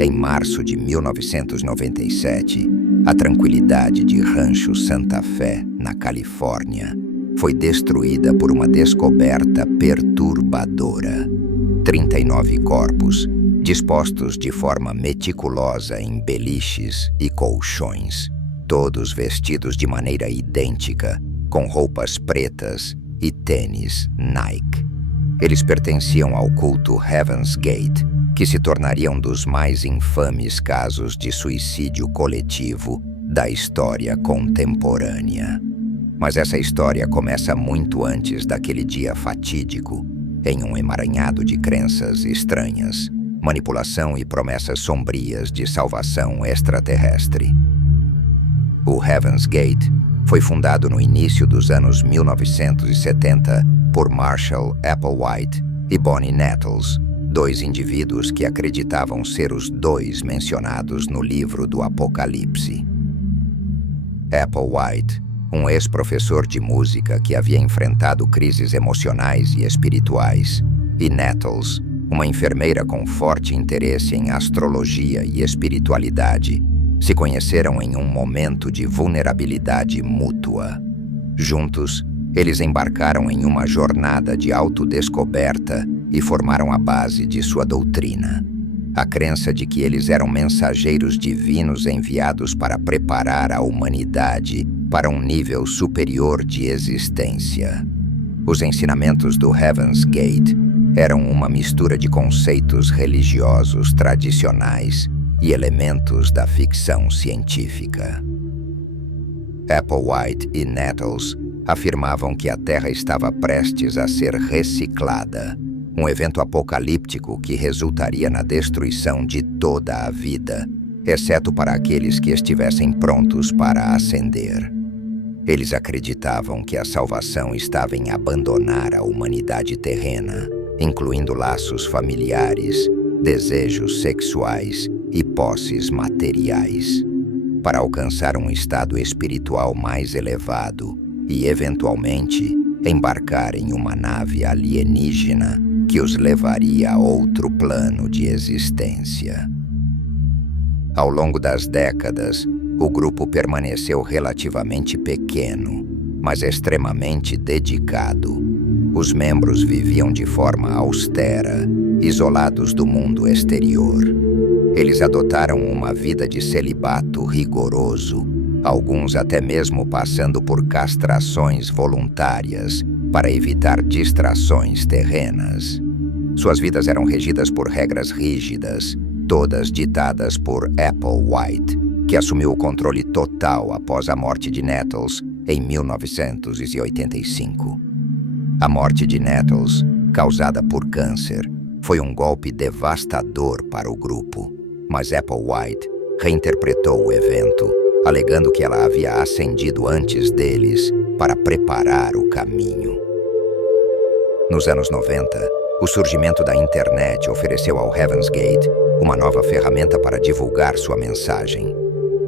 Em março de 1997, a tranquilidade de Rancho Santa Fé, na Califórnia, foi destruída por uma descoberta perturbadora. 39 corpos, dispostos de forma meticulosa em beliches e colchões, todos vestidos de maneira idêntica, com roupas pretas e tênis Nike. Eles pertenciam ao culto Heaven's Gate, que se tornaria um dos mais infames casos de suicídio coletivo da história contemporânea. Mas essa história começa muito antes daquele dia fatídico, em um emaranhado de crenças estranhas, manipulação e promessas sombrias de salvação extraterrestre. O Heaven's Gate foi fundado no início dos anos 1970 por Marshall Applewhite e Bonnie Nettles, dois indivíduos que acreditavam ser os dois mencionados no livro do Apocalipse. Applewhite, um ex-professor de música que havia enfrentado crises emocionais e espirituais, e Nettles, uma enfermeira com forte interesse em astrologia e espiritualidade, se conheceram em um momento de vulnerabilidade mútua. Juntos, eles embarcaram em uma jornada de autodescoberta e formaram a base de sua doutrina. A crença de que eles eram mensageiros divinos enviados para preparar a humanidade para um nível superior de existência. Os ensinamentos do Heaven's Gate eram uma mistura de conceitos religiosos tradicionais e elementos da ficção científica. Applewhite e Nettles afirmavam que a Terra estava prestes a ser reciclada, um evento apocalíptico que resultaria na destruição de toda a vida, exceto para aqueles que estivessem prontos para ascender. Eles acreditavam que a salvação estava em abandonar a humanidade terrena, incluindo laços familiares, desejos sexuais e posses materiais, para alcançar um estado espiritual mais elevado e, eventualmente, embarcar em uma nave alienígena que os levaria a outro plano de existência. Ao longo das décadas, o grupo permaneceu relativamente pequeno, mas extremamente dedicado. Os membros viviam de forma austera, isolados do mundo exterior. Eles adotaram uma vida de celibato rigoroso, alguns até mesmo passando por castrações voluntárias para evitar distrações terrenas. Suas vidas eram regidas por regras rígidas, todas ditadas por Applewhite, que assumiu o controle total após a morte de Nettles em 1985. A morte de Nettles, causada por câncer, foi um golpe devastador para o grupo, mas Applewhite reinterpretou o evento, alegando que ela havia ascendido antes deles para preparar o caminho. Nos anos 90, o surgimento da internet ofereceu ao Heaven's Gate uma nova ferramenta para divulgar sua mensagem.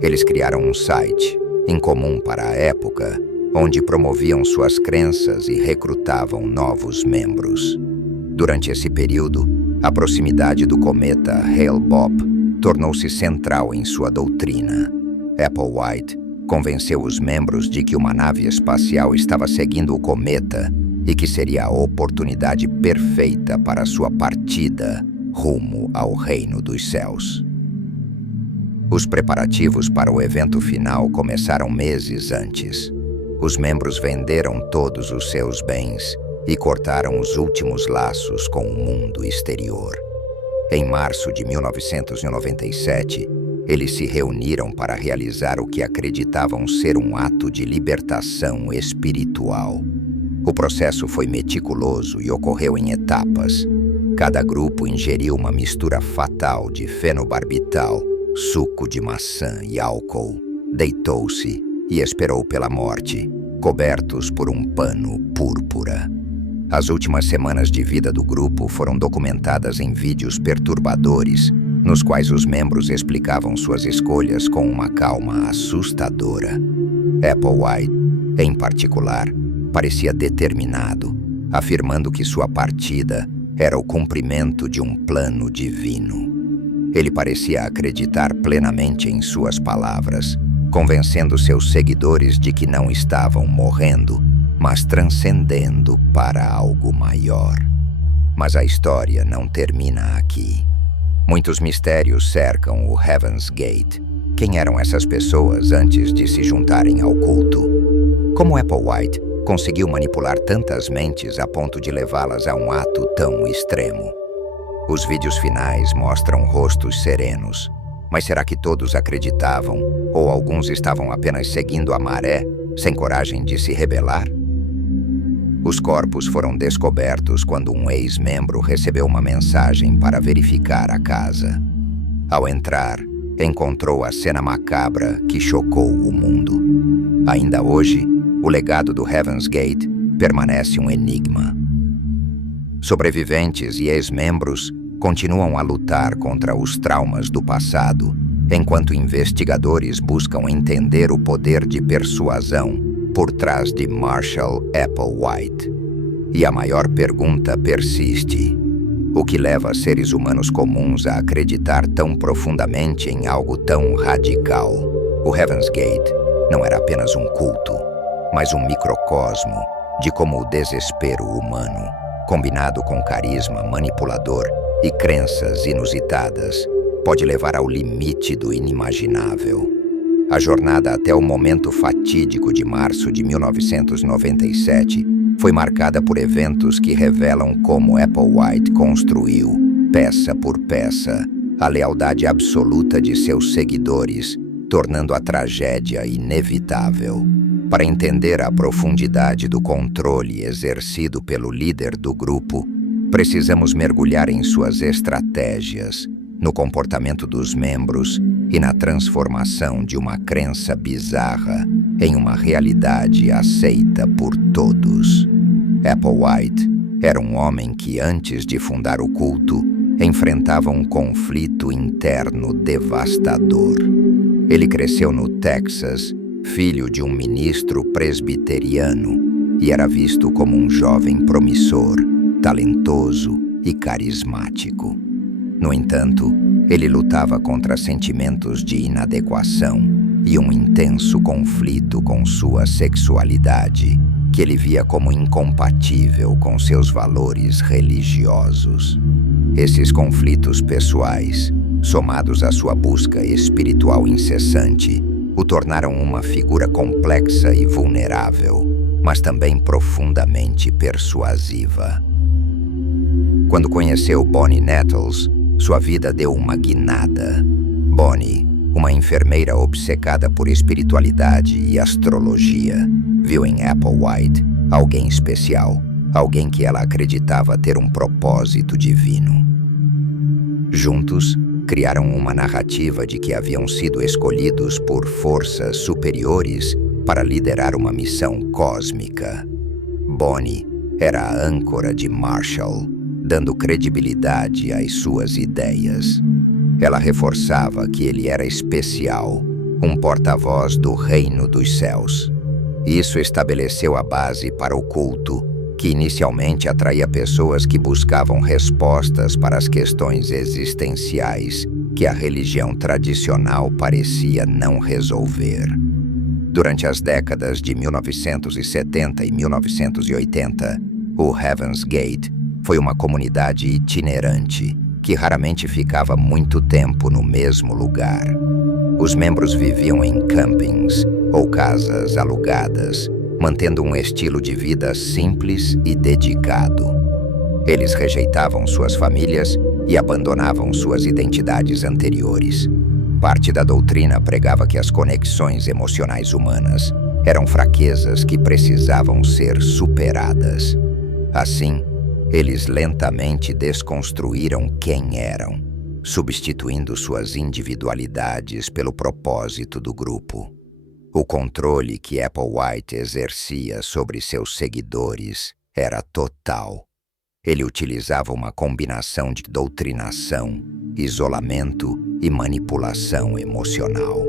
Eles criaram um site, incomum para a época, onde promoviam suas crenças e recrutavam novos membros. Durante esse período, a proximidade do cometa Hale-Bopp tornou-se central em sua doutrina. Applewhite convenceu os membros de que uma nave espacial estava seguindo o cometa e que seria a oportunidade perfeita para sua partida rumo ao reino dos céus. Os preparativos para o evento final começaram meses antes. Os membros venderam todos os seus bens e cortaram os últimos laços com o mundo exterior. Em março de 1997, eles se reuniram para realizar o que acreditavam ser um ato de libertação espiritual. O processo foi meticuloso e ocorreu em etapas. Cada grupo ingeriu uma mistura fatal de fenobarbital, suco de maçã e álcool, deitou-se e esperou pela morte, cobertos por um pano púrpura. As últimas semanas de vida do grupo foram documentadas em vídeos perturbadores, nos quais os membros explicavam suas escolhas com uma calma assustadora. Applewhite, em particular, parecia determinado, afirmando que sua partida era o cumprimento de um plano divino. Ele parecia acreditar plenamente em suas palavras, convencendo seus seguidores de que não estavam morrendo, mas transcendendo para algo maior. Mas a história não termina aqui. Muitos mistérios cercam o Heaven's Gate. Quem eram essas pessoas antes de se juntarem ao culto? Como Applewhite conseguiu manipular tantas mentes a ponto de levá-las a um ato tão extremo? Os vídeos finais mostram rostos serenos, mas será que todos acreditavam, ou alguns estavam apenas seguindo a maré, sem coragem de se rebelar? Os corpos foram descobertos quando um ex-membro recebeu uma mensagem para verificar a casa. Ao entrar, encontrou a cena macabra que chocou o mundo. Ainda hoje, o legado do Heaven's Gate permanece um enigma. Sobreviventes e ex-membros continuam a lutar contra os traumas do passado, enquanto investigadores buscam entender o poder de persuasão por trás de Marshall Applewhite. E a maior pergunta persiste: o que leva seres humanos comuns a acreditar tão profundamente em algo tão radical? O Heaven's Gate não era apenas um culto, mas um microcosmo de como o desespero humano, combinado com carisma manipulador e crenças inusitadas, pode levar ao limite do inimaginável. A jornada até o momento fatídico de março de 1997 foi marcada por eventos que revelam como Applewhite construiu, peça por peça, a lealdade absoluta de seus seguidores, tornando a tragédia inevitável. Para entender a profundidade do controle exercido pelo líder do grupo, precisamos mergulhar em suas estratégias, no comportamento dos membros e na transformação de uma crença bizarra em uma realidade aceita por todos. Applewhite era um homem que, antes de fundar o culto, enfrentava um conflito interno devastador. Ele cresceu no Texas, filho de um ministro presbiteriano, e era visto como um jovem promissor, talentoso e carismático. No entanto, ele lutava contra sentimentos de inadequação e um intenso conflito com sua sexualidade, que ele via como incompatível com seus valores religiosos. Esses conflitos pessoais, somados à sua busca espiritual incessante, o tornaram uma figura complexa e vulnerável, mas também profundamente persuasiva. Quando conheceu Bonnie Nettles, sua vida deu uma guinada. Bonnie, uma enfermeira obcecada por espiritualidade e astrologia, viu em Applewhite alguém especial, alguém que ela acreditava ter um propósito divino. Juntos, criaram uma narrativa de que haviam sido escolhidos por forças superiores para liderar uma missão cósmica. Bonnie era a âncora de Marshall, dando credibilidade às suas ideias. Ela reforçava que ele era especial, um porta-voz do reino dos céus. Isso estabeleceu a base para o culto, que inicialmente atraía pessoas que buscavam respostas para as questões existenciais que a religião tradicional parecia não resolver. Durante as décadas de 1970 e 1980, o Heaven's Gate foi uma comunidade itinerante que raramente ficava muito tempo no mesmo lugar. Os membros viviam em campings ou casas alugadas, mantendo um estilo de vida simples e dedicado. Eles rejeitavam suas famílias e abandonavam suas identidades anteriores. Parte da doutrina pregava que as conexões emocionais humanas eram fraquezas que precisavam ser superadas. Assim, eles lentamente desconstruíram quem eram, substituindo suas individualidades pelo propósito do grupo. O controle que Applewhite exercia sobre seus seguidores era total. Ele utilizava uma combinação de doutrinação, isolamento e manipulação emocional.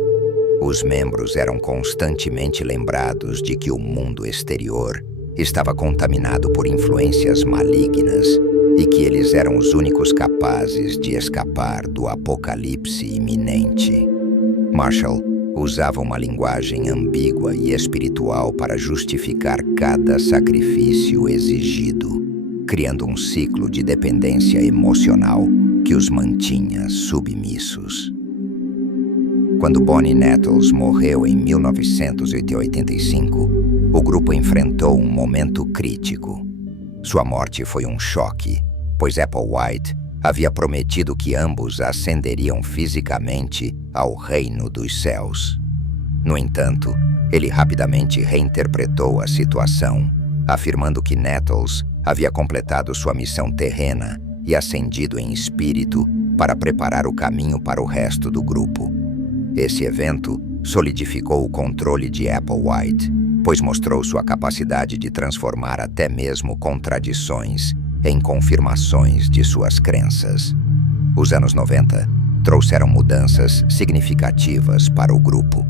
Os membros eram constantemente lembrados de que o mundo exterior estava contaminado por influências malignas e que eles eram os únicos capazes de escapar do apocalipse iminente. Marshall usava uma linguagem ambígua e espiritual para justificar cada sacrifício exigido, criando um ciclo de dependência emocional que os mantinha submissos. Quando Bonnie Nettles morreu em 1985, o grupo enfrentou um momento crítico. Sua morte foi um choque, pois Applewhite havia prometido que ambos ascenderiam fisicamente ao reino dos céus. No entanto, ele rapidamente reinterpretou a situação, afirmando que Nettles havia completado sua missão terrena e ascendido em espírito para preparar o caminho para o resto do grupo. Esse evento solidificou o controle de Applewhite, pois mostrou sua capacidade de transformar até mesmo contradições em confirmações de suas crenças. Os anos 90 trouxeram mudanças significativas para o grupo.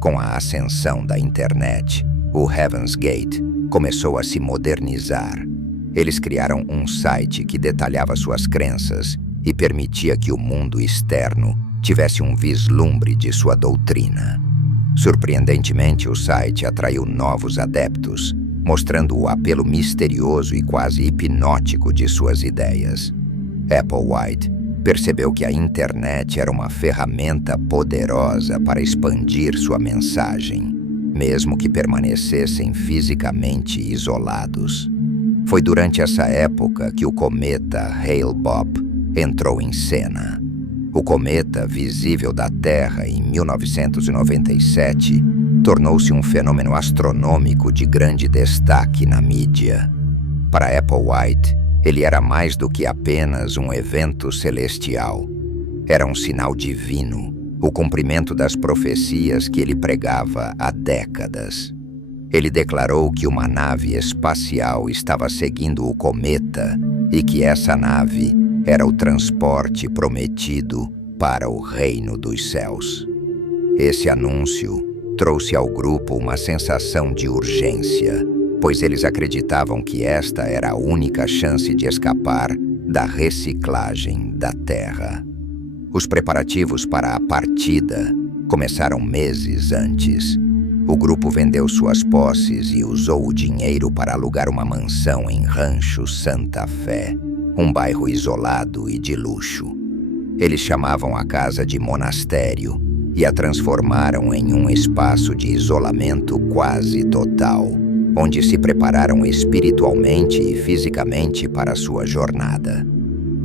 Com a ascensão da internet, o Heaven's Gate começou a se modernizar. Eles criaram um site que detalhava suas crenças e permitia que o mundo externo tivesse um vislumbre de sua doutrina. Surpreendentemente, o site atraiu novos adeptos, mostrando o apelo misterioso e quase hipnótico de suas ideias. Applewhite percebeu que a internet era uma ferramenta poderosa para expandir sua mensagem, mesmo que permanecessem fisicamente isolados. Foi durante essa época que o cometa Hale-Bopp entrou em cena. O cometa, visível da Terra em 1997, tornou-se um fenômeno astronômico de grande destaque na mídia. Para Applewhite, ele era mais do que apenas um evento celestial. Era um sinal divino, o cumprimento das profecias que ele pregava há décadas. Ele declarou que uma nave espacial estava seguindo o cometa e que essa nave era o transporte prometido para o reino dos céus. Esse anúncio trouxe ao grupo uma sensação de urgência, pois eles acreditavam que esta era a única chance de escapar da reciclagem da Terra. Os preparativos para a partida começaram meses antes. O grupo vendeu suas posses e usou o dinheiro para alugar uma mansão em Rancho Santa Fé, um bairro isolado e de luxo. Eles chamavam a casa de monastério e a transformaram em um espaço de isolamento quase total, onde se prepararam espiritualmente e fisicamente para a sua jornada.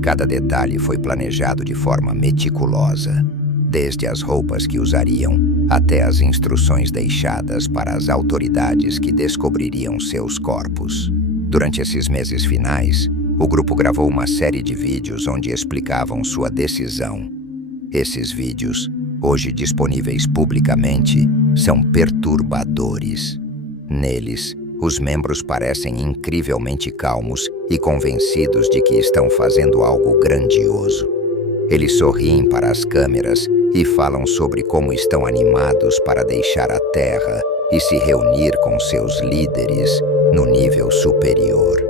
Cada detalhe foi planejado de forma meticulosa, desde as roupas que usariam até as instruções deixadas para as autoridades que descobririam seus corpos. Durante esses meses finais, o grupo gravou uma série de vídeos onde explicavam sua decisão. Esses vídeos, hoje disponíveis publicamente, são perturbadores. Neles, os membros parecem incrivelmente calmos e convencidos de que estão fazendo algo grandioso. Eles sorriem para as câmeras e falam sobre como estão animados para deixar a Terra e se reunir com seus líderes no nível superior.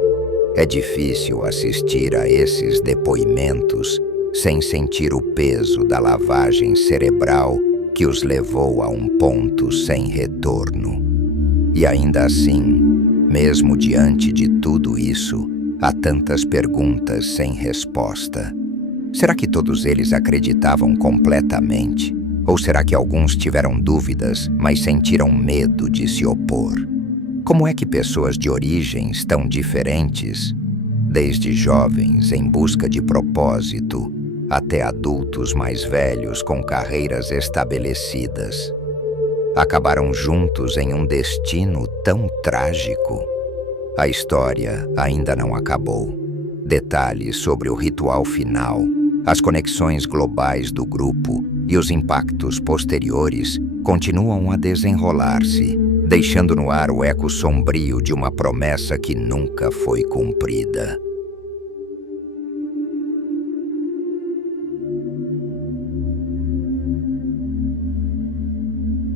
É difícil assistir a esses depoimentos sem sentir o peso da lavagem cerebral que os levou a um ponto sem retorno. E ainda assim, mesmo diante de tudo isso, há tantas perguntas sem resposta. Será que todos eles acreditavam completamente? Ou será que alguns tiveram dúvidas, mas sentiram medo de se opor? Como é que pessoas de origens tão diferentes, desde jovens em busca de propósito, até adultos mais velhos com carreiras estabelecidas, acabaram juntos em um destino tão trágico? A história ainda não acabou. Detalhes sobre o ritual final, as conexões globais do grupo e os impactos posteriores continuam a desenrolar-se, deixando no ar o eco sombrio de uma promessa que nunca foi cumprida.